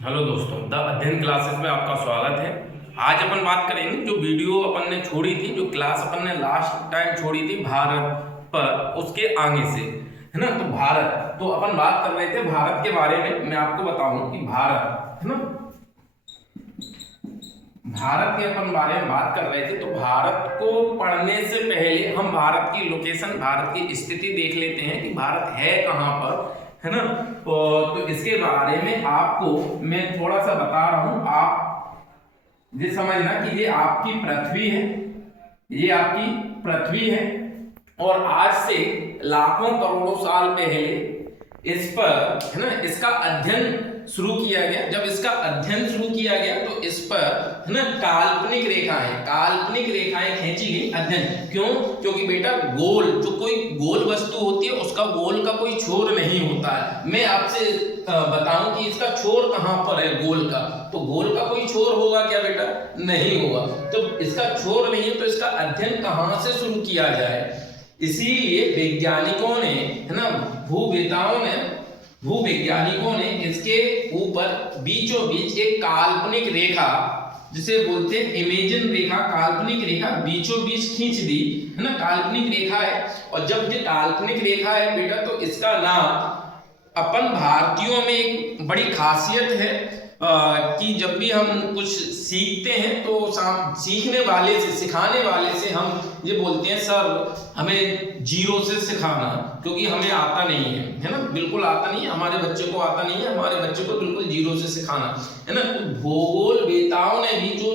Hello दोस्तों, the अध्ययन classes में आपका स्वागत है। आज अपन बात करेंगे जो वीडियो अपन ने छोड़ी थी, जो क्लास अपन ने लास्ट टाइम छोड़ी थी भारत पर, उसके आगे से है ना। तो भारत, तो अपन बात कर रहे थे भारत के बारे में। मैं आपको बताऊं कि भारत है ना, भारत के अपन बारे में बात कर रहे थे। तो भारत को पढ़ने से पहले हम भारत की लोकेशन, भारत की स्थिति देख लेते हैं कि भारत है कहाँ पर, है ना। तो इसके बारे में आपको मैं थोड़ा सा बता रहा हूं। आप ये समझना कि ये आपकी पृथ्वी है, ये आपकी पृथ्वी है, और आज से लाखों करोड़ों साल पहले इस पर है ना, इसका अध्ययन शुरू किया गया। जब इसका अध्ययन शुरू किया गया तो इस पर है ना काल्पनिक रेखाएं खींची गई। अध्ययन क्यों? क्योंकि बेटा गोल, जो कोई गोल वस्तु होती है उसका गोल का कोई छोर नहीं होता है। मैं आपसे बताऊं कि इसका छोर कहां पर है गोल का, तो गोल का कोई छोर होगा क्या बेटा? नहीं होगा। तो इसका छोर नहीं है तो इसका अध्ययन कहां से शुरू किया जाए? इसीलिए वैज्ञानिकों ने है ना, भूवैज्ञानिकों ने इसके ऊपर बीचों बीच एक काल्पनिक रेखा, जिसे बोलते हैं इमेजिन रेखा, काल्पनिक रेखा बीचों बीच खींच दी, है ना। काल्पनिक रेखा है, और जब ये काल्पनिक रेखा है बेटा तो इसका नाम, अपन भारतीयों में एक बड़ी खासियत है कि जब भी हम कुछ सीखते हैं तो सीखने वाले से, सिखाने वाले से हम ये बोलते हैं सर हमें जीरो से सिखाना, क्योंकि हमें आता नहीं है ना, बिल्कुल आता नहीं है, हमारे बच्चे को आता नहीं है, हमारे बच्चे को बिल्कुल जीरो से सिखाना, है ना। तो भूगोल वेताओं ने भी जो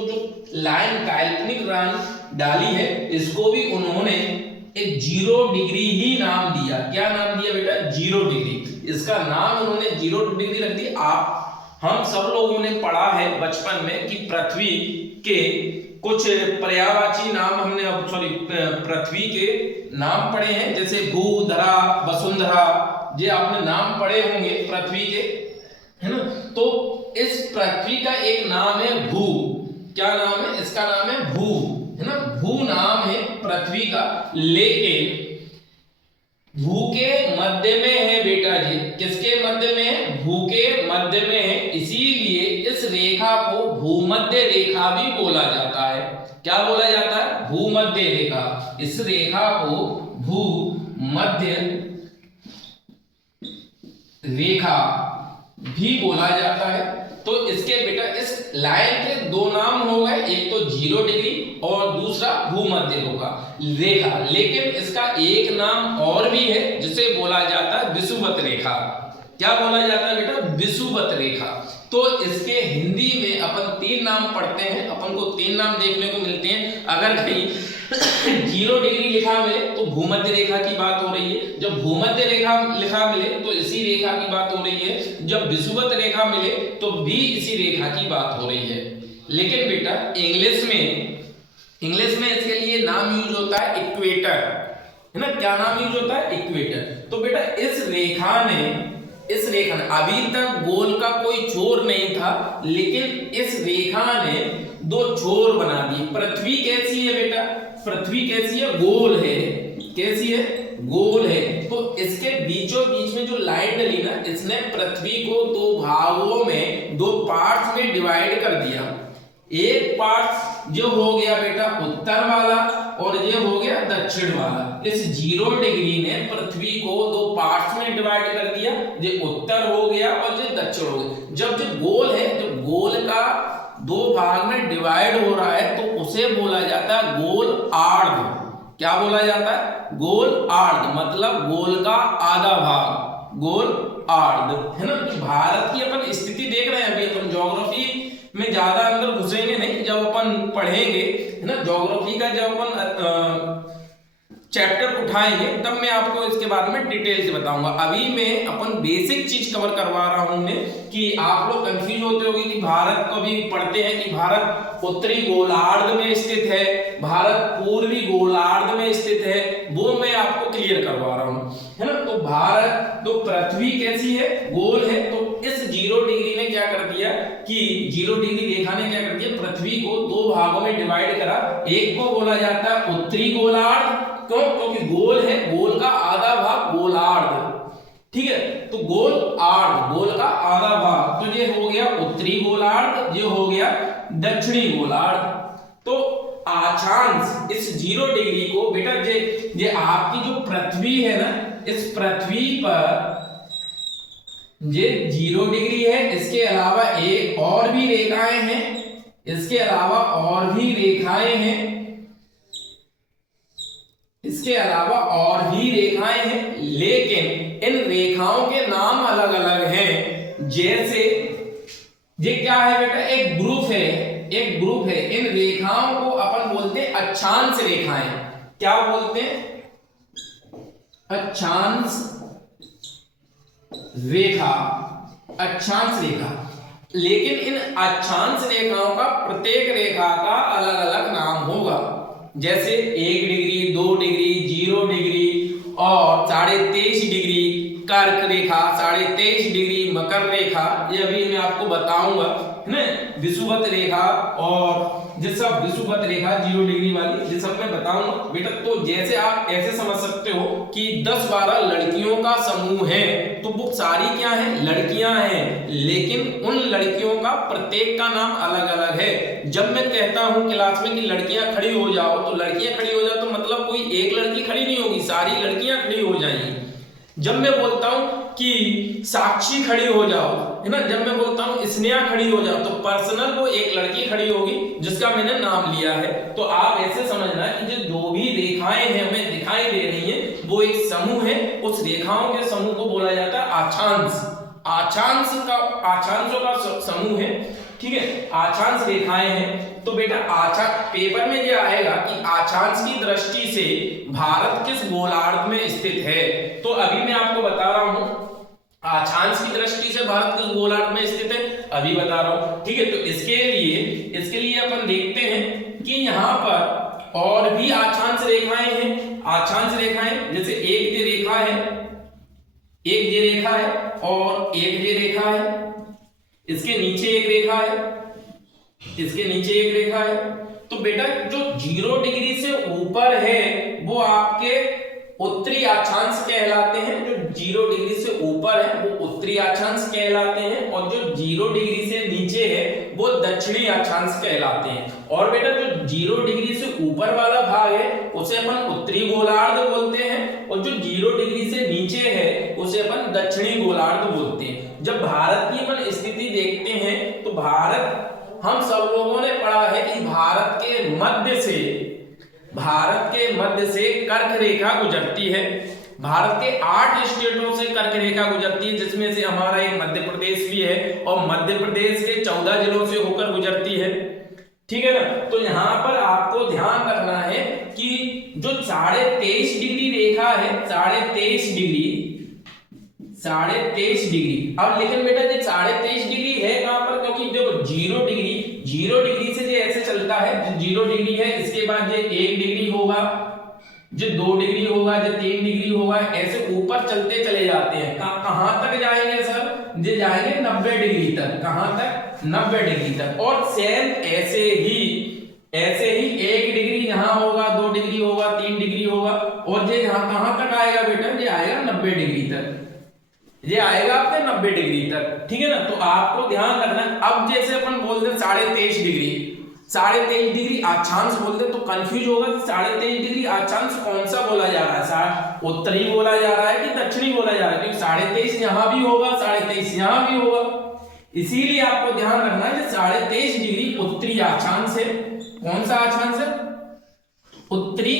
लाइन, काल्पनिक लाइन डाली है, इसको भी उन्होंने एक 0 डिग्री ही नाम दिया। क्या नाम दिया बेटा? 0 डिग्री। इसका नाम उन्होंने 0 डिग्री रख दी। हम सब लोगों ने पढ़ा है बचपन में कि पृथ्वी के कुछ पर्यायवाची नाम हमने, पृथ्वी के नाम पढ़े हैं, जैसे भू, धरा, वसुंधरा, ये आपने नाम पढ़े होंगे पृथ्वी के, है ना। तो इस पृथ्वी का एक नाम है भू। क्या नाम है इसका? नाम है भू, है ना। भू नाम है पृथ्वी का, लेकिन भू के मध्य में है बेटा जी। किसके मध्य में है? भू के मध्य में है, इसीलिए इस रेखा को भूमध्य रेखा भी बोला जाता है। क्या बोला जाता है? भूमध्य रेखा। इस रेखा को भूमध्य रेखा भी बोला जाता है। तो इसके बेटा इस लाइन के दो नाम हो गए, एक तो 0 डिग्री और दूसरा भूमध्य रेखा। लेकिन इसका एक नाम और भी है जिसे बोला जाता है विषुवत रेखा। क्या बोला जाता है बेटा? विषुवत रेखा। तो इसके हिंदी में अपन 3 नाम पढ़ते हैं, अपन को 3 नाम देखने को मिलते हैं। अगर कहीं 0 डिग्री लिखा मिले तो भूमध्य रेखा की बात हो रही है, जब भूमध्य रेखा लिखा मिले तो इसी रेखा की बात हो रही है, जब विषुवत रेखा मिले तो भी इसी रेखा की बात हो रही है। लेकिन बेटा इंग्लिश में इसके लिए नाम यूज होता है इक्वेटर, है ना। क्या नाम यूज होता है? इक्वेटर। तो बेटा इस रेखा ने अभी तक गोल का कोई छोर नहीं था, लेकिन इस रेखा ने 2 छोर बना दिए। पृथ्वी कैसी है बेटा? पृथ्वी कैसी है? गोल है। कैसी है? गोल है। तो इसके बीचों बीच में जो लाइन डली ना, इसने पृथ्वी को 2 भागों में, 2 पार्ट्स में डिवाइड कर दिया। एक पार्ट जो हो गया बेटा उत्तर वाला, और ये हो गया दक्षिण वाला। इस 0 डिग्री ने पृथ्वी को 2 पार्ट्स में डिवाइड कर दिया, ये उत्तर हो गया और ये दक्षिण हो गया। जब जो गोल है, जब गोल का 2 भाग में डिवाइड हो रहा है तो उसे बोला जाता है गोल आर्ध। क्या बोला जाता है? गोल आर्ध, मतलब गोल का आधा भाग, गोल आर्ध, है ना। भारत की अपन स्थिति देख रहे हैं। अभी अपन ज्योग्राफी में ज्यादा अंदर घुसेंगे नहीं, जब अपन पढ़ेंगे, है ना, ज्योग्राफी का जब अपन चैप्टर उठाएंगे तब मैं आपको इसके बारे में डिटेल से बताऊंगा। अभी मैं अपन बेसिक चीज कवर करवा रहा हूं मैं, कि आप लोग कंफ्यूज होते होंगे कि भारत को भी पढ़ते हैं कि भारत उत्तरी गोलार्ध में स्थित है, भारत पूर्वी गोलार्ध में स्थित है, वो मैं आपको क्लियर करवा रहा हूं, है ना। तो भारत, तो पृथ्वी कैसी है? गोल है। तो इस 0 डिग्री ने क्या कर दिया कि 0 डिग्री रेखा ने क्या कर दिया, पृथ्वी को 2 भागों में डिवाइड करा। एक को बोला जाता है उत्तरी गोलार्ध, क्यों? क्योंकि गोल है, गोल का आधा भाग गोलार्ध, ठीक है। तो गोल आर्ध, गोल का आधा भाग, तो ये हो गया उत्तरी उत्तरी गोलार्ध, ये हो गया दक्षिणी गोलार्ध। तो अक्षांश इस 0 डिग्री को बेटा ये आपकी जो पृथ्वी है ना, इस पृथ्वी पर ये 0 डिग्री है, इसके अलावा एक और भी रेखाएं हैं, इसके अलावा और भी रेखाएं हैं, इसके अलावा और भी रेखाएं हैं, लेकिन इन रेखाओं के नाम अलग अलग हैं। जैसे ये क्या है बेटा, एक ग्रुप है, एक ग्रुप है। इन रेखाओं को अपन बोलते हैं अक्षांश रेखाएं। क्या बोलते हैं? अक्षांश रेखा, अक्षांश रेखा। लेकिन इन अक्षांश रेखाओं का प्रत्येक रेखा का अलग अलग नाम होगा। जैसे 1 डिग्री, 2 डिग्री, 0 डिग्री और 23.5 डिग्री कर्क रेखा, 23.5 डिग्री मकर रेखा, ये अभी मैं आपको बताऊंगा, है ना। विषुवत रेखा और ये सब विषुवत रेखा 0 डिग्री वाली, ये सब मैं बताऊंगा बेटा। तो जैसे आप ऐसे समझ सकते हो कि 10-12 लड़कियों का समूह है, तो वो सारी क्या है, लड़कियां हैं, लेकिन उन लड़कियों का प्रत्येक का नाम अलग अलग है। जब मैं कहता हूं क्लास में कि लड़कियां खड़ी हो जाओ, तो लड़कियां खड़ी हो जाओ तो मतलब कोई एक लड़की खड़ी नहीं होगी, सारी लड़कियां खड़ी हो जाएंगी। जब मैं बोलता हूं कि साक्षी खड़ी हो जाओ, है ना, जब मैं बोलता हूं स्नेहा खड़ी हो जाओ, तो पर्सनल वो एक लड़की खड़ी होगी जिसका मैंने नाम लिया है। तो आप ऐसे समझना कि जो भी रेखाएं हैं हमें दिखाई दे रही हैं, वो एक समूह है। उस रेखाओं के समूह को बोला जाता है अक्षांश। अक्षांशों का समूह है, ठीक है, अक्षांश रेखाएं हैं। तो बेटा पेपर में ये आएगा कि अक्षांश की दृष्टि से भारत किस गोलार्ध में स्थित है। तो अभी मैं आपको बता रहा हूं अक्षांश की दृष्टि से भारत किस गोलार्ध में स्थित है, अभी बता रहा हूं, ठीक है। तो इसके लिए अपन देखते हैं कि यहां पर और भी अक्षांश रेखाएं हैं। अक्षांश रेखाएं जैसे एक ये रेखा है, एक ये रेखा है और एक ये रेखा है, इसके नीचे एक रेखा है, इसके नीचे एक रेखा है। तो बेटा जो 0 डिग्री से ऊपर है वो आपके उत्तरी अक्षांश कहलाते हैं। जो 0 डिग्री से ऊपर है वो उत्तरी अक्षांश कहलाते हैं, और जो 0 डिग्री से नीचे है वो दक्षिणी अक्षांश कहलाते हैं। और बेटा जो 0 डिग्री से ऊपर वाला भाग है उसे अपन उत्तरी गोलार्ध बोलते हैं, और जो 0 डिग्री से नीचे है उसे अपन दक्षिणी गोलार्ध बोलते हैं। जब भारत की अपन स्थिति देखते हैं तो भारत, हम सब लोगों ने पढ़ा है कि भारत के मध्य से कर्क रेखा गुजरती है। भारत के 8 स्टेटों से कर्क रेखा गुजरती है, जिसमें से हमारा एक मध्य प्रदेश भी है, और मध्य प्रदेश के 14 जिलों से होकर गुजरती है, ठीक है ना। तो यहाँ पर आपको ध्यान रखना है कि जो 23.5 डिग्री रेखा है, 23.5 डिग्री, अब लेकिन बेटा ये 23.5 डिग्री है कहां पर, क्योंकि देखो 0 डिग्री से ये ऐसे चलता है, जो 0 डिग्री है इसके बाद ये 1 डिग्री होगा, जो 2 डिग्री होगा, जो 3 डिग्री होगा, ऐसे ऊपर चलते चले जाते हैं। कहां तक जाएंगे सर, ये जाएंगे 90 डिग्री तक। कहां तक? 90 डिग्री तक। और सेम ऐसे ही 1 डिग्री यहाँ होगा, 2 डिग्री होगा, 3 डिग्री होगा, और ये यहाँ कहां तक आएगा बेटा, ये आएगा 90 डिग्री तक, ये आएगा आपके 90 डिग्री तक, ठीक है ना। तो आपको ध्यान रखना। अब जैसे अपन बोलते हैं 23.5 डिग्री अक्षांश बोलते तो कंफ्यूज होगा कि 23.5 डिग्री अक्षांश कौन सा बोला जा रहा है, उत्तरी बोला जा रहा है कि दक्षिणी बोला जा रहा है, क्योंकि 23.5 यहाँ भी होगा, 23.5 यहाँ भी होगा। इसीलिए आपको ध्यान रखना है कि 23.5 डिग्री उत्तरी अक्षांश है। कौन सा अक्षांश है? उत्तरी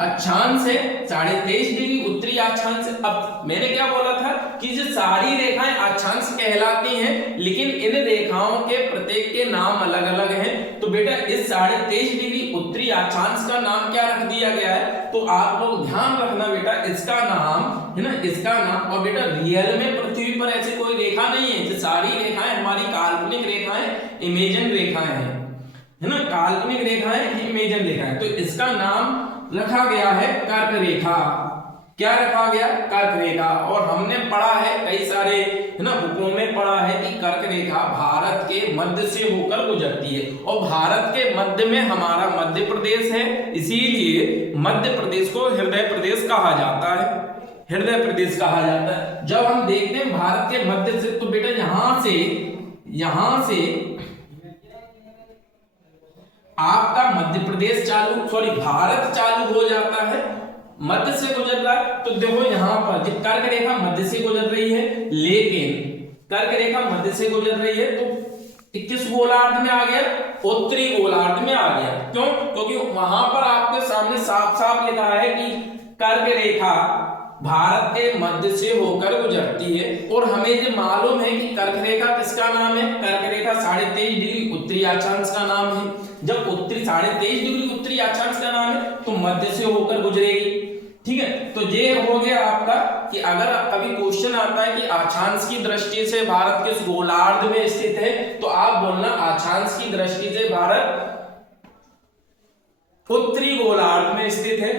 अक्षांश है, 23.5 डिग्री उत्तरी अक्षांश। अब मैंने क्या बोला था कि जो सारी रेखाएं अक्षांश कहलाती हैं, लेकिन इन रेखाओं के प्रत्येक के नाम अलग अलग हैं। तो बेटा इस 23.5 डिग्री उत्तरी अक्षांश का नाम क्या रख दिया गया है, तो आप लोग ध्यान रखना बेटा, इसका नाम है ना, इसका नाम। और बेटा रियल में पृथ्वी पर ऐसी कोई रेखा नहीं है, जो सारी रेखाएं हमारी काल्पनिक रेखाएं, इमेजिन रेखाएं हैं, है ना, काल्पनिक रेखाएं, इमेजिन रेखाएं। तो इसका नाम रखा गया है कर्क रेखा। क्या रखा गया? कर्क रेखा। और हमने पढ़ा है कई सारे, है ना, बुकों में पढ़ा है कि कर्क रेखा भारत के मध्य से होकर गुजरती है, और भारत के मध्य में हमारा मध्य प्रदेश है, इसीलिए मध्य प्रदेश को हृदय प्रदेश कहा जाता है, हृदय प्रदेश कहा जाता है। जब हम देखते हैं भारत के मध्य से, तो बेटा यहां यहां से आपका मध्य प्रदेश भारत चालू हो जाता है, मध्य से गुजर रहा है। तो देखो यहां पर जब कर्क रेखा मध्य से गुजर रही है, लेकिन कर्क रेखा मध्य से गुजर रही है तो किस गोलार्ध में आ गया? उत्तरी गोलार्ध में आ गया। क्यों? क्योंकि वहां पर आपके सामने साफ साफ लिखा है कि कर्क रेखा भारत के मध्य से होकर गुजरती है, और हमें जो मालूम है कि कर्क रेखा किसका नाम है? कर्क रेखा 23.5 डिग्री उत्तरी अक्षांश का नाम है। जब 23.5 डिग्री उत्तरी अक्षांश का नाम है तो मध्य से होकर गुजरेगी। ठीक है, तो ये हो गया आपका कि अगर कभी क्वेश्चन आता है कि अक्षांश की दृष्टि से भारत किस गोलार्ध में स्थित है, तो आप बोलना अक्षांश की दृष्टि से भारत उत्तरी गोलार्ध में स्थित है,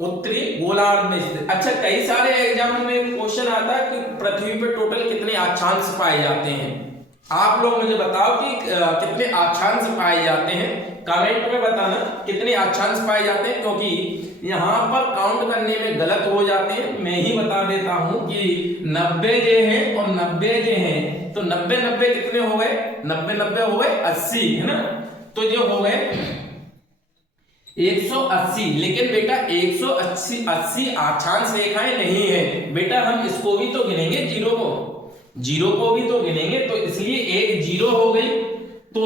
उत्तरी गोलार्ध में स्थित। अच्छा, कई सारे एग्जाम में क्वेश्चन आता है कि पृथ्वी पर टोटल कितने अक्षांश पाए जाते हैं। आप लोग मुझे बताओ कि कितने अक्षांश पाए जाते हैं, कमेंट में बताना कितने अक्षांश पाए जाते हैं, क्योंकि यहाँ पर काउंट करने में गलत हो जाते हैं। मैं ही बता देता हूँ कि 90 जे हैं और 90 जे हैं, तो 90 कितने हो गए? 90 हो गए 80, है ना? तो जो हो गए 180। लेकिन बेटा 180 अक्षांश रेखाएं नहीं है बेटा, हम इसको भी तो गिनेंगे, जीरो को भी तो गिनेंगे, तो इसलिए एक जीरो हो गई। तो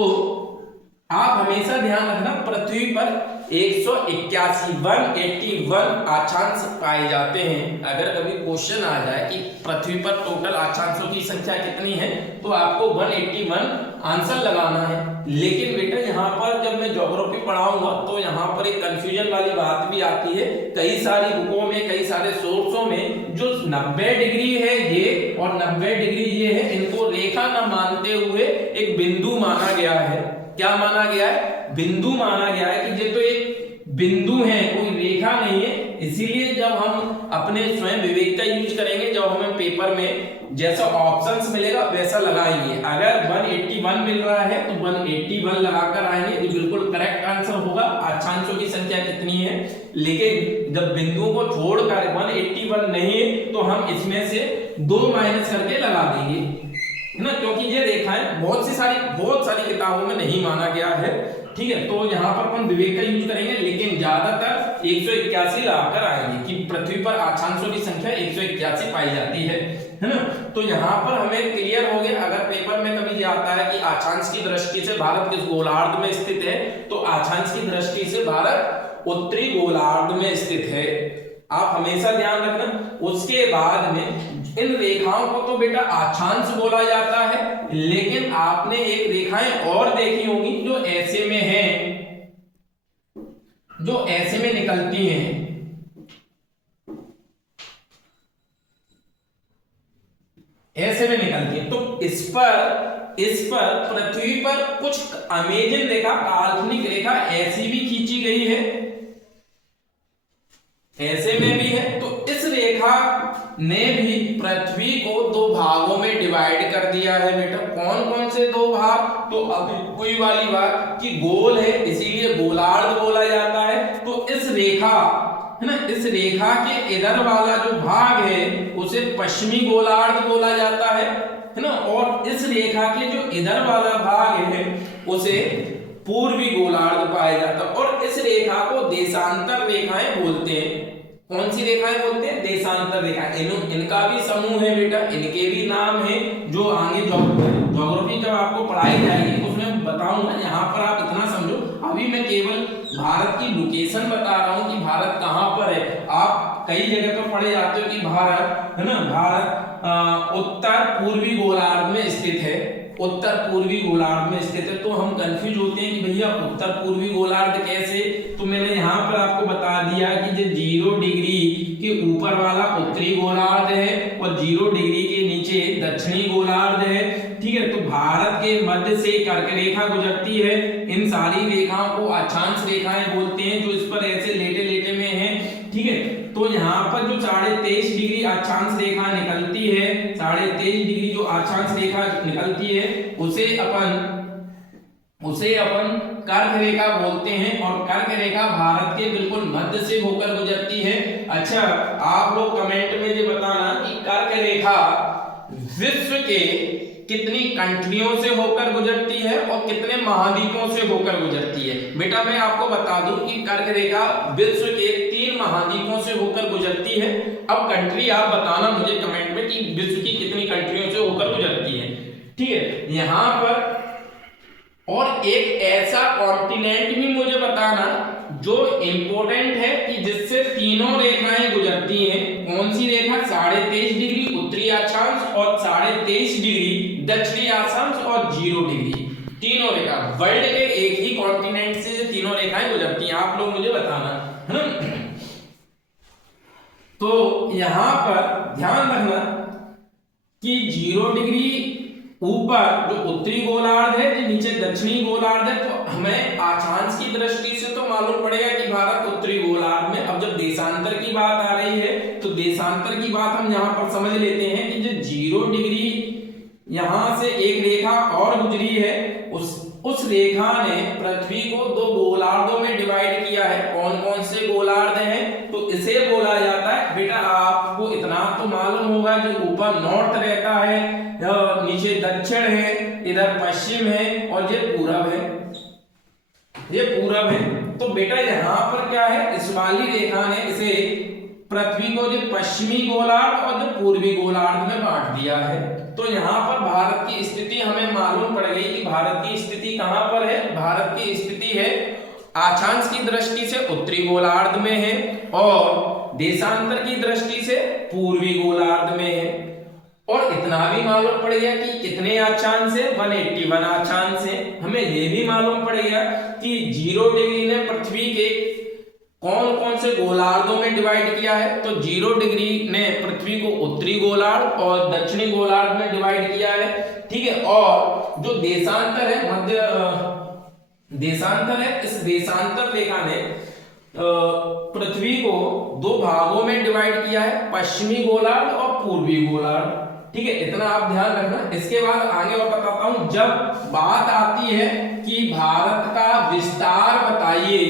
आप हमेशा ध्यान रखना पृथ्वी पर 181 अक्षांश पाए जाते हैं। अगर कभी क्वेश्चन आ जाए कि पृथ्वी पर टोटल अक्षांशों की संख्या कितनी है, तो आपको 181 आंसर लगाना है। लेकिन बेटा यहाँ पर जब मैं ज्योग्राफी पढ़ाऊंगा तो यहाँ पर एक कंफ्यूजन वाली बात भी आती है। कई सारी बुकों में, कई सारे सोर्सों में जो 90 डिग्री है ये और 90 डिग्री ये है, इनको रेखा न मानते हुए एक बिंदु माना गया है। क्या माना गया है? बिंदु माना गया है कि ये तो एक बिंदु है, कोई रेखा नहीं है। इसीलिए जब हम अपने स्वयं विवेक का यूज करेंगे, जब हमें पेपर में जैसा ऑप्शंस मिलेगा वैसा लगाएंगे। अगर 181 मिल रहा है तो 181 लगाकर आएंगे, ये बिल्कुल करेक्ट आंसर होगा। अक्षांशों की संख्या कितनी है, लेकिन जब बिंदुओं को छोड़कर 181 नहीं है तो हम इसमें से 2 माइनस करके लगा देंगे, है ना? क्योंकि ये रेखाएं बहुत सारी किताबों में नहीं माना गया है। ठीक है, तो यहाँ पर अपन विवेक का यूज करेंगे, लेकिन ज्यादातर 181 लगाकर आएंगे कि पृथ्वी पर अक्षांशों की संख्या 181 पाई जाती है ना? तो यहाँ पर हमें क्लियर हो गया। अगर पेपर में कभी ये आता है कि अक्षांश की दृष्टि से भारत किस गोलार्ध में स्थित है, तो अक्षांश की दृष्टि से भारत उत्तरी गोलार्ध में स्थित है। आप हमेशा ध्यान रखना। उसके बाद में इन रेखाओं को तो बेटा अक्षांश बोला जाता है, लेकिन आपने एक रेखाएं और देखी होंगी जो ऐसे में है, जो ऐसे में निकलती हैं। ऐसे में निकलती है, तो इस पर पृथ्वी पर कुछ अमेजिंग रेखा, काल्पनिक रेखा ऐसी भी खींची गई है, ऐसे में भी है। तो इस रेखा ने भी पृथ्वी को 2 भागों में डिवाइड कर दिया है बेटा। कौन कौन से 2 भाग? तो अभी कोई वाली बात कि गोल है, इसीलिए गोलार्ध बोला जाता है। तो इस रेखा, है ना, इस रेखा के इधर वाला जो भाग है उसे पश्चिमी गोलार्ध बोला जाता है ना? और इस रेखा के जो इधर वाला भाग है उसे पूर्वी गोलार्ध पाया जाता है। और इस रेखा को देशांतर रेखाएं बोलते हैं। कौन सी रेखाएं बोलते हैं? देशांतर रेखाएं। इनका भी समूह है बेटा, इनके भी नाम है, जो आगे ज्योग्राफी जब आपको पढ़ाई जाएगी उसमें बताऊंगा। यहाँ पर आप इतना समझो, अभी मैं केवल भारत की लोकेशन बता रहा हूँ कि भारत कहाँ पर है। आप कई जगह पर पढ़े जाते हो कि भारत, है ना, भारत उत्तर पूर्वी गोलार्ध में स्थित है, उत्तर पूर्वी गोलार्ध में स्थित है। तो हम कंफ्यूज होते हैं कि भैया उत्तर पूर्वी गोलार्ध कैसे? तो मैंने यहाँ पर आपको बता दिया कि जो 0 डिग्री के ऊपर वाला उत्तरी गोलार्ध है और 0 डिग्री के नीचे दक्षिणी गोलार्ध है। ठीक है, तो भारत के मध्य से कर्क रेखा गुजरती है। इन सारी रेखाओं को अक्षांश रेखाएं बोलते हैं, जो इस पर ऐसे लेटे लेटे में है। ठीक है, तो यहाँ पर जो 23.5 डिग्री अक्षांश रेखा निकलती है, 23.5 डिग्री जो अक्षांश रेखा निकलती है उसे अपन कर्क रेखा बोलते हैं। और कर्क रेखा भारत के बिल्कुल मध्य से होकर गुजरती है। अच्छा, आप लोग कमेंट में ये बताना कि कर्क रेखा विश्व के कितनी कंट्रियों से होकर गुजरती है और कितने महाद्वीपों से होकर गुजरती है। बेटा मैं आपको बता दूं कि कर्क रेखा विश्व के 3 महाद्वीपों से होकर गुजरती है। अब कंट्री आप बताना मुझे कमेंट में कि विश्व की कितनी कंट्रियों से होकर गुजरती है। ठीक है, यहां पर और एक ऐसा कॉन्टिनेंट भी मुझे बताना जो इंपॉर्टेंट है कि जिससे तीनों रेखाएं गुजरती हैं। कौन सी रेखा? 23.5 डिग्री उत्तरी अक्षांश और 23.5 डिग्री दक्षिणी अक्षांश और 0 डिग्री। तीनों रेखा वर्ल्ड के एक ही कॉन्टिनेंट से तीनों रेखाएं गुजरती हैं। आप लोग मुझे बताना है ना। तो यहां पर ध्यान रखना कि 0 डिग्री ऊपर जो उत्तरी गोलार्ध है, जो नीचे दक्षिणी गोलार्ध है, तो हमें अक्षांश की दृष्टि से तो मालूम पड़ेगा कि भारत उत्तरी गोलार्ध में। अब जब देशांतर की बात आ रही है तो देशांतर की बात हम यहाँ पर समझ लेते हैं कि जो 0 डिग्री यहां से एक रेखा और गुजरी है, उस रेखा ने पृथ्वी को 2 गोलार्धों में डिवाइड किया है। कौन कौन से गोलार्ध हैं? तो इसे बोला जाता है, बेटा आपको इतना तो मालूम होगा कि ऊपर नॉर्थ रहता है, नीचे दक्षिण है, इधर पश्चिम है और ये पूरब है, ये पूरब है। तो बेटा यहाँ पर क्या है, इस वाली रेखा ने इसे पृथ्वी को जो पश्चिमी गोलार्ध और जो पूर्वी गोलार्ध में बांट दिया है। तो यहाँ पर भारत की स्थिति हमें मालूम पड़ गई कि भारत की स्थिति कहाँ पर है। भारत की स्थिति है अक्षांश की दृष्टि से उत्तरी गोलार्ध में है और देशांतर की दृष्टि से पूर्वी गोलार्ध में है। और इतना भी मालूम पड़ गया कि कितने अक्षांश है, 181 अक्षांश है। हमें यह भी मालूम पड़ गया कि 0 डिग्री ने पृथ्वी के कौन कौन से गोलार्धों में डिवाइड किया है। तो 0 डिग्री ने पृथ्वी को उत्तरी गोलार्ध और दक्षिणी गोलार्ध में डिवाइड किया है। ठीक है, और जो देशांतर है, मध्य देशांतर है, इस देशांतर रेखा ने पृथ्वी को 2 भागों में डिवाइड किया है, पश्चिमी गोलार्ध और पूर्वी गोलार्ध। ठीक है, इतना आप ध्यान रखना। इसके बाद आगे और बताता हूं। जब बात आती है कि भारत का विस्तार बताइए,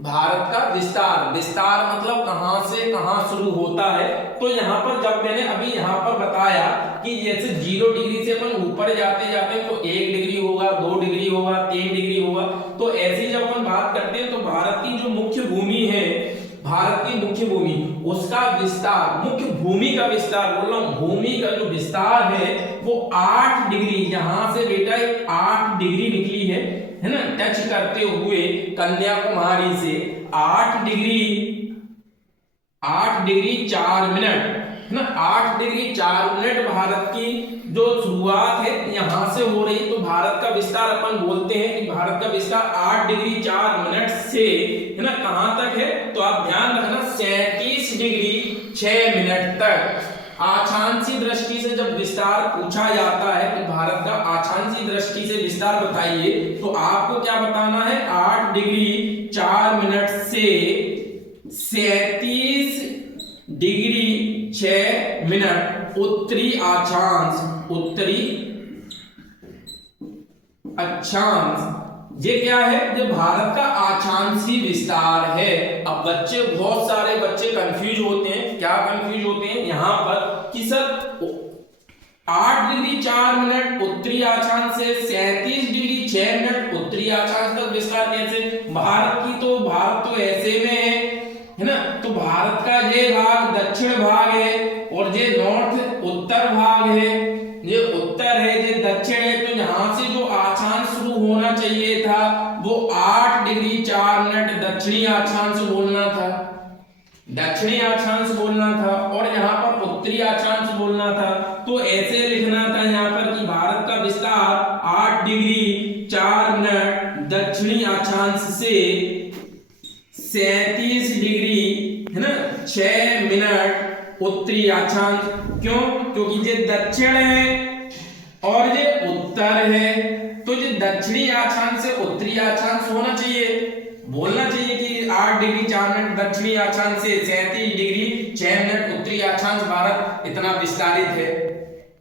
भारत का विस्तार, विस्तार मतलब कहां से कहां शुरू होता है। तो यहां पर जब मैंने अभी यहां पर बताया कि जैसे 0 डिग्री से अपन ऊपर जाते जाते तो 1 डिग्री होगा, 2 डिग्री होगा, 3 डिग्री होगा। तो ऐसी जब अपन बात करते हैं तो भारत की जो मुख्य भूमि है, भारत की मुख्य भूमि, उसका विस्तार, मुख्य भूमि का विस्तार बोल रहा हूं, भूमि का जो विस्तार है वो 8 डिग्री, यहां से बेटा 8 डिग्री निकली है ना, टच करते हुए कन्याकुमारी से 8 डिग्री 4 मिनट ना, 8 डिग्री 4 मिनट भारत की जो शुरुआत है यहां से हो रही। तो भारत का विस्तार अपन बोलते हैं कि भारत का विस्तार 8 डिग्री 4 मिनट से है ना कहां तक है। तो आप ध्यान रखना 37 डिग्री 6 मिनट तक। आक्षांशी दृष्टि से जब विस्तार पूछा जाता है कि भारत का आक्षांशी दृष्टि से विस्तार बताइए, तो आपको क्या बताना है, 8 डिग्री 4 मिनट से 37 डिग्री 6 मिनट उत्तरी अक्षांश, उत्तरी अक्षांश। ये क्या है, ये भारत का आक्षांशी विस्तार है। अब बच्चे, बहुत सारे बच्चे कंफ्यूज होते हैं। क्या कंफ्यूज होते हैं यहां पर कि सर 8 डिग्री 4 मिनट उत्तरी अक्षांश से 37 डिग्री 6 मिनट उत्तरी अक्षांश तक विस्तार कैसे। भारत तो ऐसे में है ना, तो भारत का ये भाग दक्षिण भाग है और ये नॉर्थ उत्तर भाग है, ये उत्तर है, ये दक्षिण है। तो यहां से जो अक्षांश शुरू होना चाहिए था वो 8 डिग्री 4 मिनट दक्षिणी अक्षांश बोलना था, दक्षिणी अक्षांश बोलना था, और यहाँ पर उत्तरी अक्षांश बोलना था। तो ऐसे लिखना था यहाँ पर कि भारत का विस्तार 8 डिग्री 4 मिनट दक्षिणी अक्षांश से 37 डिग्री है ना 6 मिनट उत्तरी अक्षांश। क्यों? क्योंकि ये दक्षिण है और ये उत्तर है, तो ये दक्षिणी अक्षांश से उत्तरी अक्षांश होना चाहिए, बोलना चाहिए कि 8 डिग्री 4 मिनट दक्षिणी अक्षांश से 37 डिग्री 6 मिनट उत्तरी अक्षांश भारत इतना विस्तारित है।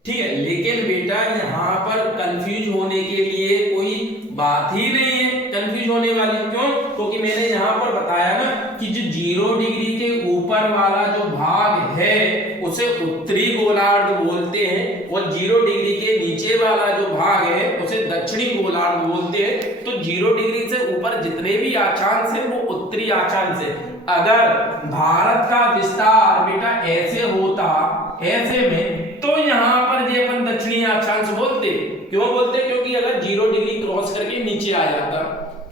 ठीक है, लेकिन बेटा यहाँ पर कंफ्यूज होने के लिए कोई बात ही नहीं है कंफ्यूज होने वाली। क्यों? क्योंकि मैंने यहाँ पर बताया ना कि जो 0 डिग्री के ऊपर वाला जो भाग है उसे उत्तरी गोलार्ध बोलते हैं और 0 डिग्री के नीचे नीचे वाला जो भाग है उसे दक्षिणी गोलार्ध बोलते हैं। तो 0 डिग्री से ऊपर जितने भी अक्षांश है वो उत्तरी अक्षांश है। अगर भारत का विस्तार बेटा ऐसे होता ऐसे में, तो यहाँ पर ये अपन दक्षिणी अक्षांश बोलते। क्यों बोलते? क्योंकि अगर 0 डिग्री क्रॉस करके नीचे आ जाता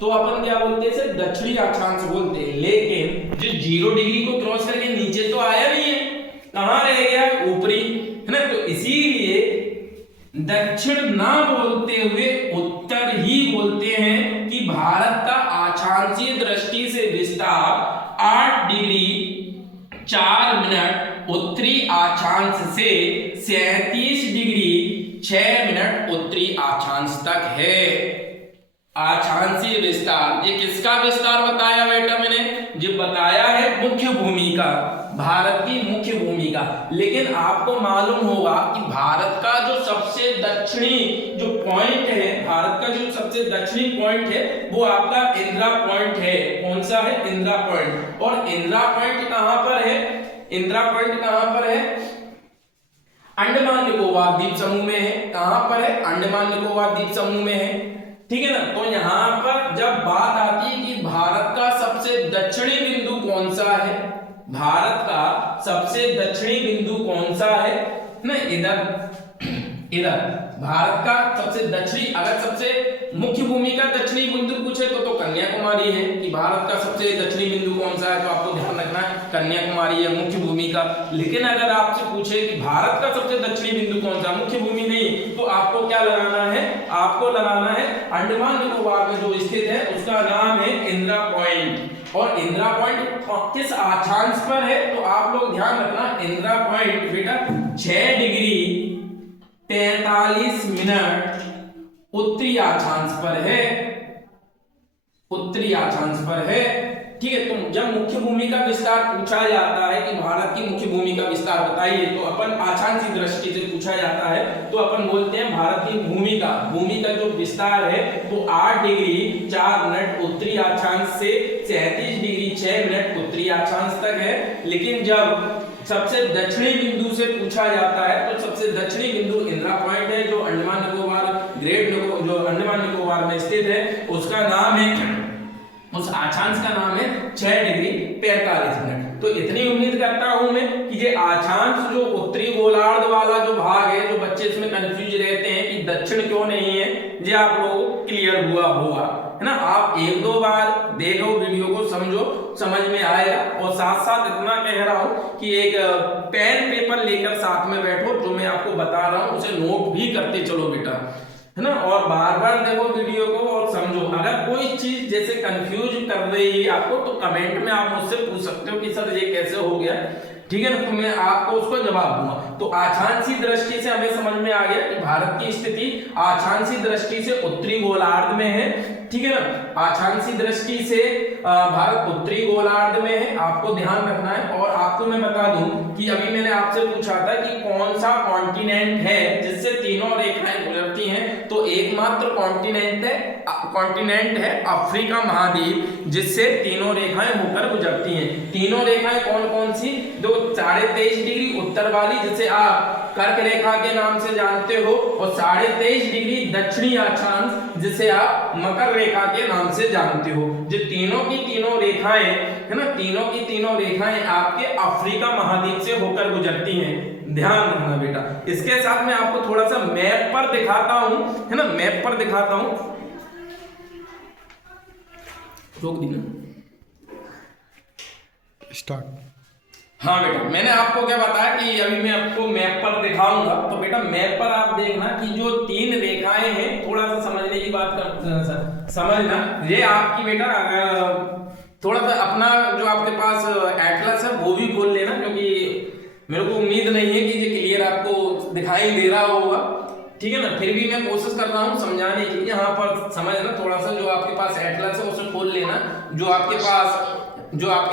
तो अपन क्या बोलते? इसे दक्षिणी अक्षांश बोलते। लेकिन जो 0 डिग्री को क्रॉस करके नीचे तो आया नहीं है, कहां रह गया? ऊपरी, है ना। तो इसीलिए दक्षिण ना बोलते हुए उत्तर ही बोलते हैं कि भारत का अक्षांशीय दृष्टि से विस्तार 8 डिग्री 4 मिनट उत्तरी अक्षांश से 37 डिग्री 6 मिनट उत्तरी अक्षांश तक है। अक्षांशीय विस्तार, ये किसका विस्तार बताया बेटा मैंने? जो बताया है मुख्य भूमि का, भारत की मुख्य भूमि का। लेकिन आपको मालूम होगा कि भारत का जो सबसे दक्षिणी जो पॉइंट है, भारत का जो सबसे दक्षिणी पॉइंट है वो आपका इंदिरा पॉइंट है। कौन सा है? इंदिरा पॉइंट। और इंदिरा पॉइंट कहां पर है? इंदिरा पॉइंट कहां पर है? अंडमान निकोबार द्वीप समूह में है। कहां पर है? अंडमान निकोबार द्वीप समूह में है। ठीक है ना। तो यहां पर जब बात आती है कि भारत का सबसे दक्षिणी बिंदु कौन सा है, भारत का सबसे दक्षिणी बिंदु कौन सा है ना, इधर भारत का सबसे दक्षिणी, अगर सबसे मुख्य भूमि का दक्षिणी बिंदु पूछे तो कन्याकुमारी है कि भारत का सबसे दक्षिणी बिंदु कौन सा है, तो आपको ध्यान रखना है कन्याकुमारी है मुख्य भूमि का। लेकिन अगर आपसे पूछे कि भारत का सबसे दक्षिणी बिंदु कौन सा, मुख्य भूमि नहीं, तो आपको क्या लगाना है? आपको लगाना है अंडमान निकोबार में जो स्थित है उसका नाम है इंदिरा पॉइंट। और इंदिरा पॉइंट किस अक्षांश पर है? तो आप लोग ध्यान रखना, इंदिरा पॉइंट बेटा 6 डिग्री 43 मिनट उत्तरी अक्षांश पर है, उत्तरी अक्षांश पर है। ठीक है। तो जब मुख्य भूमि का विस्तार पूछा जाता है कि भारत की मुख्य भूमि का विस्तार बताइए, तो अपन अक्षांशीय दृष्टि से पूछा जाता है तो अपन बोलते हैं भारत की भूमि का जो विस्तार है वो 8 डिग्री 4 मिनट उत्तरी अक्षांश से 37 डिग्री 6 मिनट उत्तरी अक्षांश तक है। लेकिन जब सबसे दक्षिणी बिंदु से पूछा जाता है तो सबसे दक्षिणी बिंदु इंदिरा पॉइंट है जो अंडमान निकोबार जो अंडमान निकोबार में स्थित है, उसका नाम है, उस अक्षांश का नाम है 6 डिग्री 45 मिनट। तो इतनी उम्मीद करता हूं मैं कि ये अक्षांश जो उत्तरी गोलार्ध वाला जो भाग है, जो बच्चे इसमें कंफ्यूज रहते हैं कि दक्षिण क्यों नहीं है, ये आप लोगों को क्लियर हुआ होगा, है ना। आप 1-2 बार देखो वीडियो को, समझो, समझ में आएगा। और साथ साथ इतना कह रहा हूं कि एक पेन पेपर लेकर साथ में बैठो, जो मैं आपको बता रहा हूं उसे नोट भी करते चलो बेटा, है ना। और बार बार देखो वीडियो को और समझो। अगर कोई चीज जैसे कंफ्यूज कर रही है आपको तो कमेंट में आप मुझसे पूछ सकते हो कि सर ये कैसे हो गया, ठीक है ना। तो मैं आपको उसको जवाब दूंगा। तो अक्षांशीय दृष्टि से हमें समझ में आ गया कि भारत की स्थिति अक्षांशीय दृष्टि से उत्तरी गोलार्ध में है, ठीक है ना। अक्षांशीय दृष्टि से भारत उत्तरी गोलार्ध में है, आपको ध्यान रखना है। और आपको मैं बता दूं कि अभी मैंने आपसे पूछा था कि कौन सा कॉन्टिनेंट है जिससे तीनों रेखाएं गुजरती हैं, तो एकमात्र कॉन्टिनेंट है अफ्रीका महाद्वीप, जिससे तीनों रेखाएं होकर गुजरती हैं। तीनों रेखाएं कौन कौन सी? जो 23.5 डिग्री उत्तर वाली जिसे आप कर्क रेखा के नाम से जानते हो, और 23.5 डिग्री दक्षिणी अक्षांश जिसे आप मकर रेखा के नाम से जानते हो। जो तीनों की तीनों रेखाएं है ना, तीनों की तीनों रेखाएं आपके अफ्रीका महाद्वीप से होकर गुजरती हैं, ध्यान रखना बेटा। इसके साथ मैं आपको थोड़ा सा मैप पर दिखाता हूं, है ना, मैप पर दिखाता हूं। रोक दी ना, स्टार्ट। हाँ बेटा, मैंने आपको क्या बताया कि अभी मैं आपको मैप पर दिखाऊंगा। तो बेटा मैप पर आप देखना कि जो 3 रेखाएं हैं, थोड़ा सा समझने की बात कर समझना। ये आपकी बेटा अगर थोड़ा सा अपना जो आपके पास एटलस है वो भी खोल लेना, क्योंकि मेरे को उम्मीद नहीं है कि ये क्लियर आपको दिखाई दे रहा होगा, ठीक है ना। फिर भी मैं कोशिश कर रहा हूँ समझाने की, यहाँ पर समझना थोड़ा सा। जो आपके पास एटलस है उसे खोल लेना, जो आपके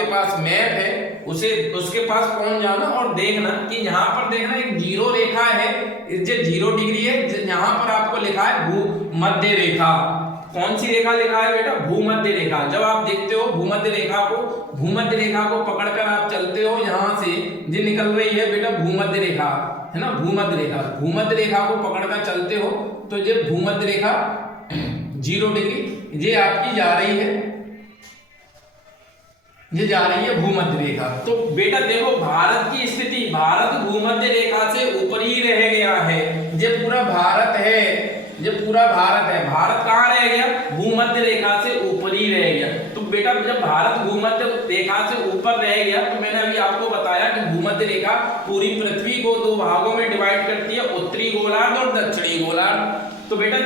पास मैप है उसके पास पहुंच जाना और देखना कि यहाँ पर देखना एक 0 रेखा है, जो 0 डिग्री है, यहाँ पर आपको लिखा है भूमध्य रेखा, कौन सी रेखा लिखा है बेटा? भूमध्य रेखा। जब आप देखते हो भूमध्य रेखा को पकड़कर आप चलते हो, यहां से जो निकल रही है बेटा भूमध्य रेखा, है ना, भूमध्य रेखा को पकड़कर चलते हो तो ये भूमध्य रेखा 0 डिग्री ये आपकी जा रही है, ये जा रही है भूमध्य रेखा। तो बेटा देखो भारत की स्थिति, भारत भूमध्य रेखा से ऊपर ही रह गया है। ये पूरा भारत है, ये पूरा भारत है। भारत कहाँ रह गया? भूमध्य रेखा से ऊपर ही रह गया। तो बेटा जब भारत भूमध्य रेखा से ऊपर रह गया तो मैंने अभी आपको बताया कि भूमध्य रेखा पूरी पृथ्वी को 2 भागों में डिवाइड करती है, उत्तरी गोलार्ध और दक्षिणी गोलार्ध। तो बेटा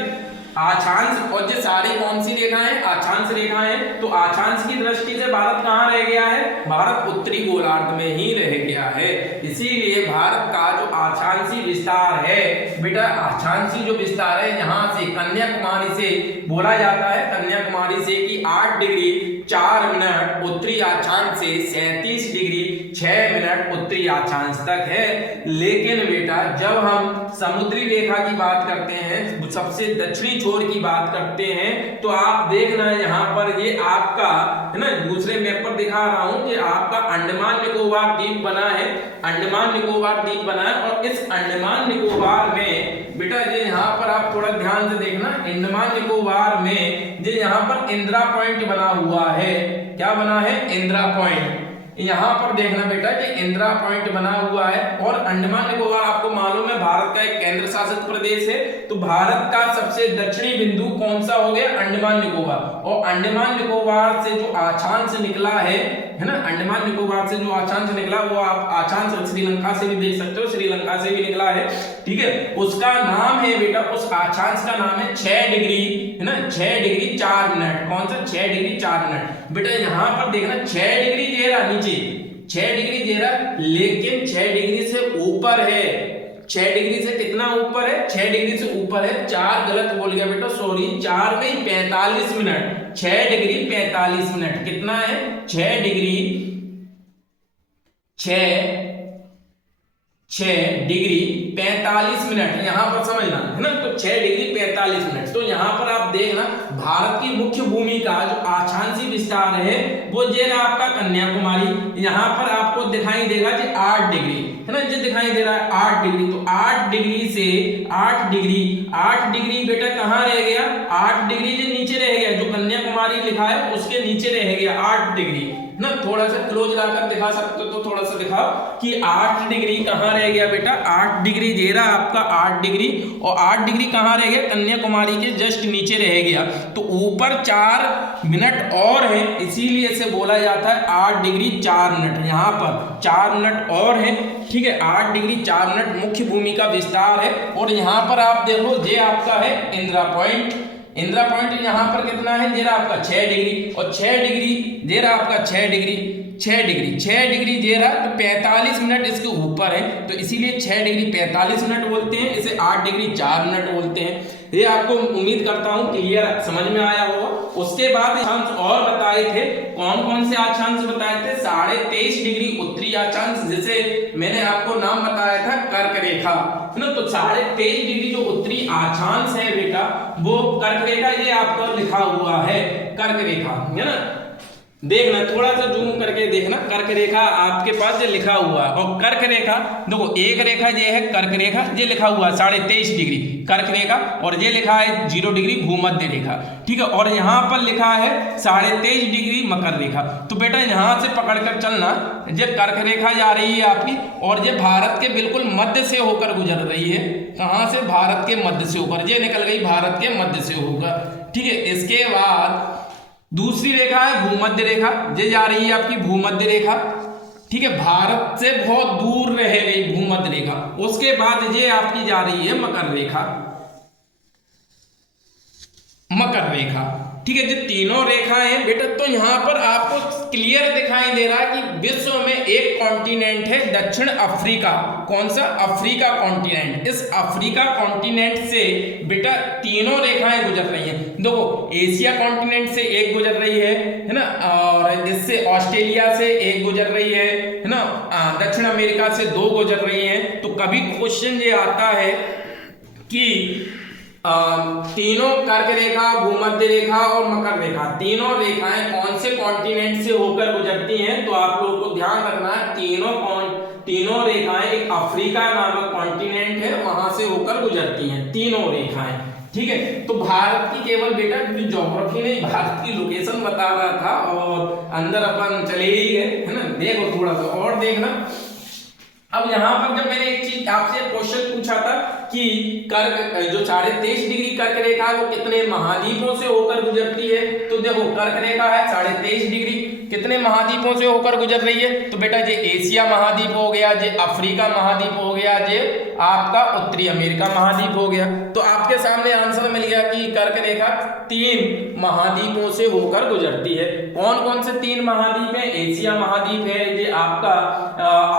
अक्षांश, और ये सारी कौन सी रेखाएं? अक्षांश रेखाएं। तो अक्षांश की दृष्टि से भारत कहाँ रह गया है? भारत उत्तरी गोलार्ध में ही रह गया है। इसीलिए भारत का जो अक्षांशी विस्तार है बेटा, अक्षांशी जो विस्तार है यहाँ से कन्याकुमारी से बोला जाता है, कन्याकुमारी से कि 8 डिग्री 4 मिनट उत्तरी अक्षांश से 37 डिग्री 6 मिनट उत्तरी अक्षांश तक है। लेकिन बेटा जब हम समुद्री रेखा की बात करते हैं, सबसे दक्षिणी छोर की बात करते हैं, तो आप देखना यहाँ पर ये आपका है ना, दूसरे मैप पर दिखा रहा हूं, ये आपका अंडमान निकोबार द्वीप बना है, अंडमान निकोबार द्वीप बना है। और इस अंडमान निकोबार में बेटा ये यहाँ पर आप थोड़ा ध्यान से देखना, अंडमान निकोबार में ये यहाँ पर इंदिरा पॉइंट बना हुआ है। क्या बना है? इंदिरा पॉइंट। यहाँ पर देखना बेटा कि इंदिरा पॉइंट बना हुआ है। और अंडमान निकोबार आपको मालूम है भारत का एक केंद्र शासित प्रदेश है। तो भारत का सबसे दक्षिणी बिंदु कौन सा हो गया? अंडमान निकोबार। और अंडमान निकोबार से जो अक्षांश निकला है ना, अंडमान निकोबार से जो अक्षांश निकला वो आप अक्षांश श्रीलंका से भी देख सकते हो, श्रीलंका से भी निकला है, ठीक है। उसका नाम है बेटा, उस अक्षांश का नाम है 6 डिग्री, है ना, 6 डिग्री 4 मिनट। कौन सा? 6 डिग्री 4 मिनट। बेटा यहाँ पर देखना 6 डिग्री जेरा नीचे, 6 डिग्री जेरा, लेकिन 6 डिग्री से ऊपर है। 6 डिग्री से कितना ऊपर है? 6 डिग्री से ऊपर है। 4 गलत बोल गया बेटा, सॉरी, 4 नहीं 45 मिनट। 6 डिग्री 45 मिनट कितना है? 6 डिग्री 6 डिग्री 45 मिनट, यहां पर समझना है ना। तो 6 डिग्री 45 मिनट। तो यहां पर आप देखना भारत की मुख्य भूमि का जो अक्षांशी विस्तार है वो ये रहा आपका कन्याकुमारी। यहां पर आपको दिखाई देगा कि 8 डिग्री, है ना, ये दिखाई दे रहा है 8 डिग्री। तो 8 डिग्री से 8 डिग्री बेटा कहां रह गया? 8 डिग्री जो नीचे रह गया, जो कन्याकुमारी लिखा है उसके नीचे रह गया 8 डिग्री ना। थोड़ा सा क्लोज लाकर दिखा सकते हो तो थोड़ा सा दिखाओ कि 8 डिग्री कहां रह गया बेटा? 8 डिग्री दे रहा आपका 8 डिग्री, और 8 डिग्री कहां रह गया? कन्याकुमारी के जस्ट नीचे रह गया। तो ऊपर 4 मिनट और है, इसीलिए इसे बोला जाता है 8 डिग्री 4 मिनट। यहाँ पर 4 मिनट और है, ठीक है। 8 डिग्री 4 मिनट मुख्य भूमि का विस्तार है। और यहाँ पर आप देखो ये आपका है इंदिरा पॉइंट। इंदिरा पॉइंट यहाँ पर कितना है? जेरा आपका 6 डिग्री, और 6 डिग्री जेरा आपका 6 डिग्री जेरा, तो 45 मिनट इसके ऊपर है, तो इसीलिए 6 डिग्री 45 मिनट बोलते हैं, इसे 8 डिग्री 4 मिनट बोलते हैं। ये आपको उम्मीद करता हूँ क्लियर समझ में आया होगा। उसके बाद अक्षांश और बताए थे, कौन कौन से अक्षांश बताए थे? 23.5 डिग्री उत्तरी अक्षांश, जिसे मैंने आपको नाम बताया था कर्क रेखा, है ना। तो 23.5 डिग्री जो उत्तरी अक्षांश है बेटा वो कर्क रेखा, ये आपका लिखा हुआ है कर्क रेखा, है ना। देखना थोड़ा सा जूम करके देखना, कर्क रेखा आपके पास ये लिखा हुआ है। और कर्क रेखा देखो, एक रेखा ये है कर्क रेखा, ये लिखा हुआ है 23.5 डिग्री कर्क रेखा, और ये लिखा है 0 डिग्री भूमध्य रेखा, ठीक है। और यहाँ पर लिखा है 23.5 डिग्री मकर रेखा। तो बेटा यहाँ से पकड़कर चलना, ये कर्क रेखा जा रही है आपकी, और ये भारत के बिल्कुल मध्य से होकर गुजर रही है। कहाँ से? भारत के मध्य से होकर, ये निकल गई भारत के मध्य से होकर, ठीक है। इसके बाद दूसरी रेखा है भूमध्य रेखा, ये जा रही है आपकी भूमध्य रेखा, ठीक है, भारत से बहुत दूर रह गई भूमध्य रेखा। उसके बाद ये आपकी जा रही है मकर रेखा, ठीक है। जो तीनों रेखाएं हैं बेटा, तो यहाँ पर आपको क्लियर दिखाई दे रहा है कि विश्व में एक कॉन्टिनेंट है दक्षिण अफ्रीका। कौन सा? Africa continent. इस अफ्रीका कॉन्टिनेंट से बेटा तीनों रेखाएं गुजर रही हैं। देखो, एशिया कॉन्टिनेंट से एक गुजर रही है ना, और इससे ऑस्ट्रेलिया से एक गुजर रही है ना, दक्षिण अमेरिका से 2 गुजर रही हैं। तो कभी क्वेश्चन ये आता है कि तीनों कर्क रेखा, भूमध्य रेखा और मकर रेखा, तीनों रेखाएं कौन से कॉन्टिनेंट से होकर गुजरती हैं? तो आप लोगों को ध्यान रखना है, तीनों रेखाएं एक अफ्रीका नामक कॉन्टिनेंट है, वहां से होकर गुजरती हैं तीनों रेखाएं। ठीक है, तो भारत की केवल बेटा ज्योग्राफी नहीं, भारत की लोकेशन बता रहा था और अंदर अपन चले ही गए, है ना। देखो थोड़ा सा और देखना। अब यहाँ पर जब मैंने एक चीज आपसे क्वेश्चन पूछा था कि कर्क जो 23.5 डिग्री कर्क रेखा है वो कितने महाद्वीपों से होकर गुजरती है? तो देखो कर्क रेखा है 23.5 डिग्री, कितने महाद्वीपों से होकर गुजर रही है? तो बेटा ये एशिया महाद्वीप हो गया, ये अफ्रीका महाद्वीप हो गया, ये आपका उत्तरी अमेरिका महाद्वीप हो गया। तो आपके सामने आंसर मिल गया कि कर्क रेखा 3 महाद्वीपों से होकर गुजरती है। कौन कौन से 3 महाद्वीप है? एशिया महाद्वीप है, ये आपका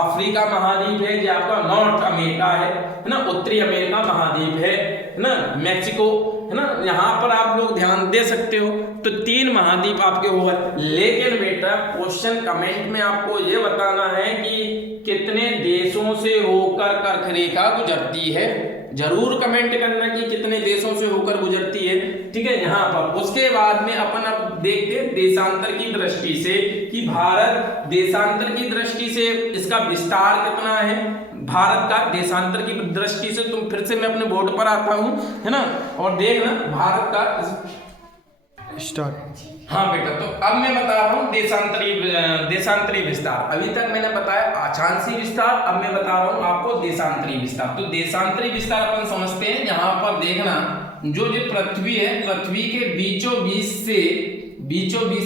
अफ्रीका महाद्वीप है, ये आपका नॉर्थ अमेरिका है ना, उत्तरी अमेरिका महाद्वीप है ना, मैक्सिको है ना। यहाँ पर आप लोग ध्यान दे सकते हो। तो 3 महाद्वीप आपके हो गए। लेकिन बेटा क्वेश्चन कमेंट में आपको ये बताना है कि कितने देशों से होकर कर्क रेखा गुजरती है। जरूर कमेंट करना कि कितने देशों से होकर गुजरती है। ठीक है, यहाँ पर उसके बाद में अपन अब देखते हैं देशांतर की दृष्टि से कि भारत देशांतर की दृष्टि से इसका विस्तार कितना है। भारत का देशांतर की दृष्टि से, तुम फिर से मैं अपने बोर्ड पर आता हूं, है ना, और देखना भारत का स्टार्ट। हाँ बेटा, तो अब मैं बता रहा हूँ देशांतरी विस्तार। अभी तक मैंने बताया आछांसी विस्तार, अब मैं बता रहा हूँ आपको देशांतरी विस्तार। तो देशांतरी विस्तार अपन समझते हैं। यहाँ पर देखना, जो पृथ्वी है, पृथ्वी के बीचों बीच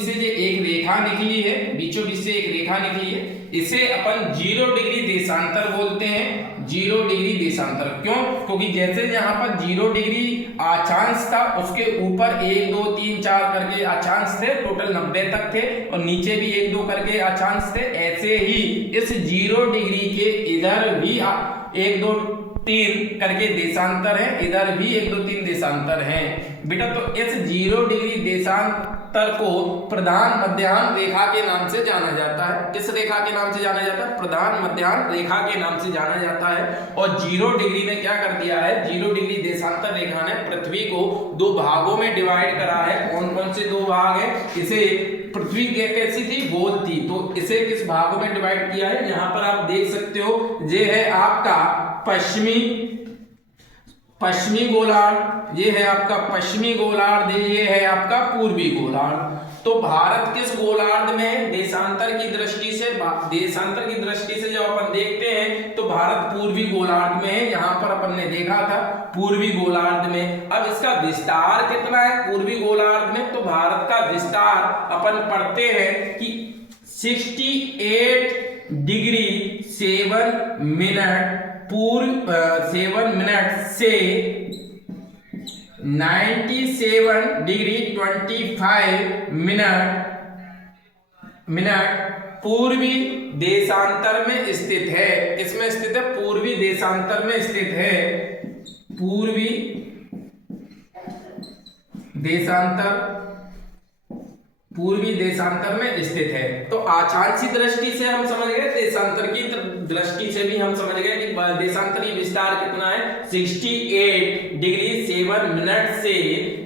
से जो एक रेखा निकली है, बीचों बीच से एक रेखा निकली है, इसे अपन 0 डिग्री देशांतर बोलते हैं। 0 डिग्री देशांतर क्यों? क्योंकि जैसे यहाँ पर 0 डिग्री अक्षांश था, उसके ऊपर 1 2 3 4 करके अक्षांश थे, टोटल 90 तक थे, और नीचे भी 1 2 करके अक्षांश थे। ऐसे ही इस 0 डिग्री के इधर भी 1 2 3 करके देशांतर है, इधर भी 1 2 3 देशांतर है बेटा। तो इस 0 डिग्री देशांतर को प्रधान मध्याह्न रेखा के नाम से जाना जाता है। किस रेखा के नाम से जाना जाता है? प्रधान मध्याह्न रेखा के नाम से जाना जाता है। और 0 डिग्री ने क्या कर दिया है? 0 डिग्री देशांतर रेखा ने पृथ्वी को 2 भागों में डिवाइड करा है। कौन कौन से 2 भाग है? इसे पृथ्वी कैसी थी? गोल थी, तो इसे किस भागों में डिवाइड किया है? यहाँ पर आप देख सकते हो, ये है आपका पश्चिमी गोलार्ध, ये है आपका पश्चिमी गोलार्ध, ये है आपका पूर्वी गोलार्ध। तो भारत किस गोलार्ध में? देशांतर की दृष्टि से जब अपन देखते हैं तो भारत पूर्वी गोलार्ध में है। यहाँ पर अपन ने देखा था पूर्वी गोलार्ध में। अब इसका विस्तार कितना है पूर्वी गोलार्ध में? तो भारत का विस्तार अपन पढ़ते हैं कि 68 डिग्री 7 मिनट 7 मिनट से 97 डिग्री 25 मिनट पूर्वी देशांतर में स्थित है। किसमें स्थित है? पूर्वी देशांतर में स्थित है। पूर्वी देशांतर में स्थित है। तो आछांसी दृष्टि से हम समझ गए, देशांतर की दृष्टि से भी हम समझ गए कि देशांतरी विस्तार कितना है? 68 डिग्री 7 मिनट से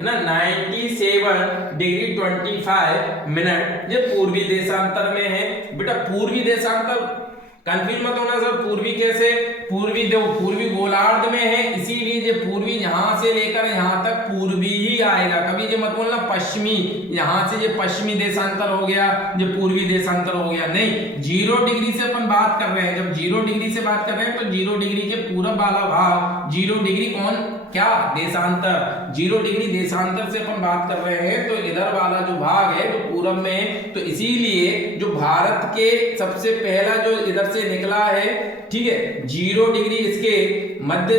ना 97 डिग्री 25 मिनट, ये पूर्वी देशांतर में है बेटा। पूर्वी देशांतर कंफ्यूज मत होना सर, पूर्वी कैसे? पूर्वी देखो पूर्वी गोलार्ध में है, इसीलिए ये पूर्वी यहां से लेकर यहां तक पूर्वी ही आएगा। कभी ये मत बोलना पश्चिमी, यहां से ये पश्चिमी देशांतर हो गया, ये पूर्वी देशांतर हो गया, नहीं। 0 डिग्री से अपन बात कर रहे हैं। जब 0 डिग्री से बात कर रहे हैं तो 0 डिग्री के पूरब वाला भाग, 0 डिग्री कौन क्या? देशांतर। 0 डिग्री देशांतर से अपन बात कर रहे हैं तो इधर वाला जो भाग है जो पूरब में है, तो इसीलिए जो भारत के सबसे पहला जो इधर से निकला है, ठीक है, 0 डिग्री इसके मध्य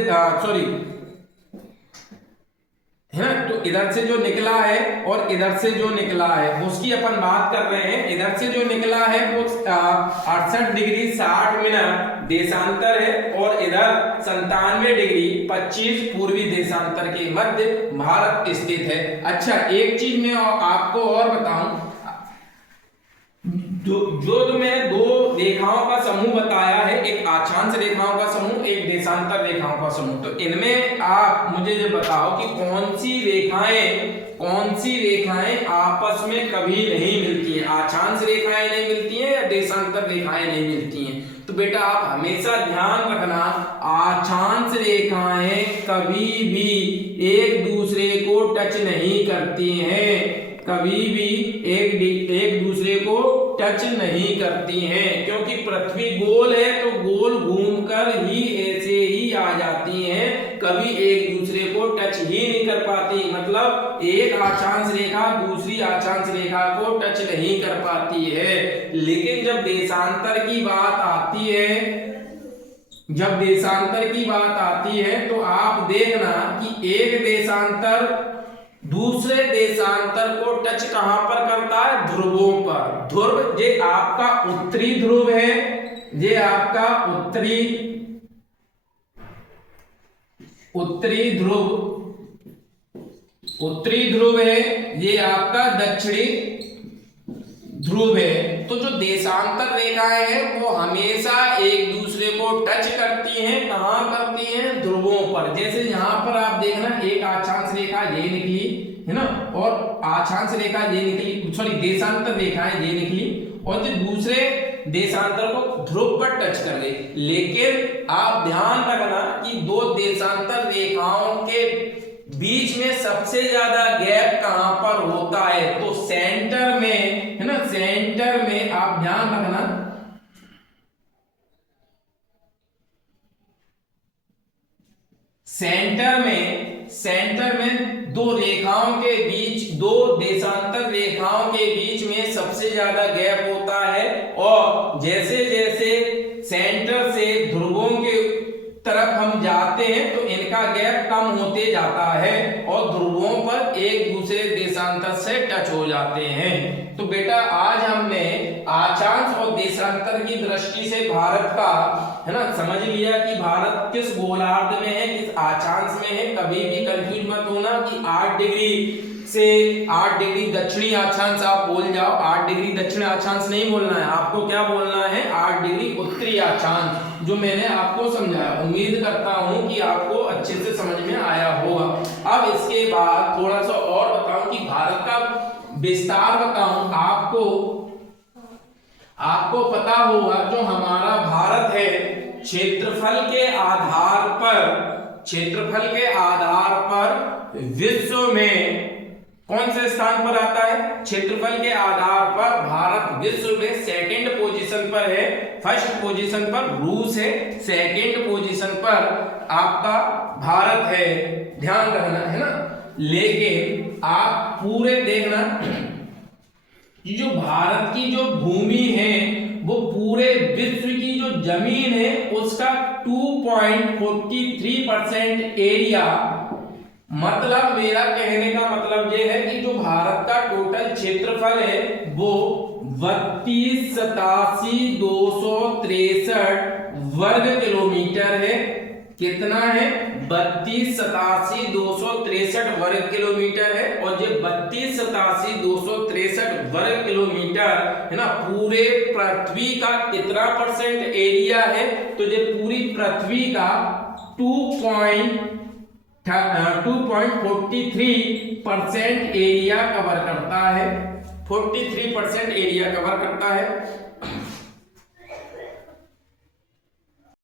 है ना, तो इधर से जो निकला है और इधर से जो निकला है उसकी अपन बात कर रहे हैं। इधर से जो निकला है वो 68 डिग्री 60 मिनट देशांतर है, और इधर 97 डिग्री 25 पूर्वी देशांतर के मध्य भारत स्थित है। अच्छा, एक चीज मैं आपको और बताऊं, जो मैंने 2 रेखाओं का समूह बताया है, एक अक्षांश रेखाओं का समूह, एक देशांतर रेखाओं का समूह। तो इनमें आप मुझे ये बताओ कि कौन सी रेखाएं आपस में कभी नहीं मिलती है, अक्षांश रेखाएं नहीं मिलती हैं या देशांतर रेखाएं नहीं मिलती हैं। तो बेटा आप हमेशा ध्यान रखना, अक्षांश रेखाएं कभी भी एक दूसरे को टच नहीं करती हैं, कभी भी एक दूसरे को टच नहीं करती हैं, क्योंकि पृथ्वी गोल है तो गोल घूमकर ही ऐसे ही आ जाती हैं, कभी एक दूसरे को टच ही नहीं कर पाती। मतलब एक अक्षांश रेखा दूसरी अक्षांश रेखा को टच नहीं कर पाती है। लेकिन जब देशांतर की बात आती है तो आप देखना कि एक देशांतर दूसरे देशांतर को टच कहां पर करता है, ध्रुवों पर। ध्रुव ये आपका उत्तरी ध्रुव है, ये आपका उत्तरी ध्रुव है, ये आपका दक्षिणी ध्रुव है। तो जो देशांतर रेखाएं हैं वो हमेशा एक दूसरे को टच करती हैं, कहां करती हैं, ध्रुवों पर। जैसे यहाँ पर आप देखना एक अक्षांश रेखा ये निकली है ना, और अक्षांश रेखा ये निकली, सॉरी देशांतर रेखाएं ये निकली और जो दूसरे देशांतर को ध्रुव पर टच कर गई। लेकिन आप ध्यान रखना कि दो देशांतर रेखाओं के बीच में सबसे ज्यादा गैप कहां पर होता है, तो सेंटर में है ना, सेंटर में आप ध्यान रखना, सेंटर में दो देशांतर रेखाओं के बीच में सबसे ज्यादा गैप होता है। और जैसे जैसे सेंटर से ध्रुवों के तरफ हम जाते हैं तो इनका गैप कम होते जाता है और ध्रुवों पर एक दूसरे देशांतर से टच हो जाते हैं। तो बेटा आज हमने अक्षांश और देशांतर की दृष्टि से भारत का है ना समझ लिया कि भारत किस गोलार्ध में है, किस अक्षांश में है। कभी भी कंफ्यूज मत होना कि 8 डिग्री से 8 डिग्री दक्षिणी अक्षांश आप बोल जाओ, 8 डिग्री दक्षिण अक्षांश नहीं बोलना है, आपको क्या बोलना है, 8 डिग्री उत्तरी अक्षांश, जो मैंने आपको समझाया। उम्मीद करता हूं कि आपको अच्छे से समझ में आया होगा। अब इसके बाद थोड़ा सा और बताऊं कि भारत का विस्तार बताऊं आपको पता होगा जो हमारा भारत है क्षेत्रफल के आधार पर विश्व में कौन से स्थान पर आता है, क्षेत्रफल के आधार पर भारत विश्व में सेकंड पोजीशन पर है। फर्स्ट पोजीशन पर रूस है, सेकंड पोजीशन पर आपका भारत है, ध्यान रखना है ना। लेकिन आप पूरे देखना कि जो भारत की जो भूमि है वो पूरे विश्व की जो जमीन है उसका 2.43% एरिया, मतलब मेरा कहने का मतलब ये है कि जो भारत का टोटल क्षेत्रफल है वो 32,87,263 वर्ग किलोमीटर है। कितना है, 32,87,263 वर्ग किलोमीटर है। और ये 32,87,263 वर्ग किलोमीटर है ना पूरे पृथ्वी का कितना परसेंट एरिया है, तो ये पूरी पृथ्वी का 2.43% एरिया कवर करता है, 43% एरिया कवर करता है।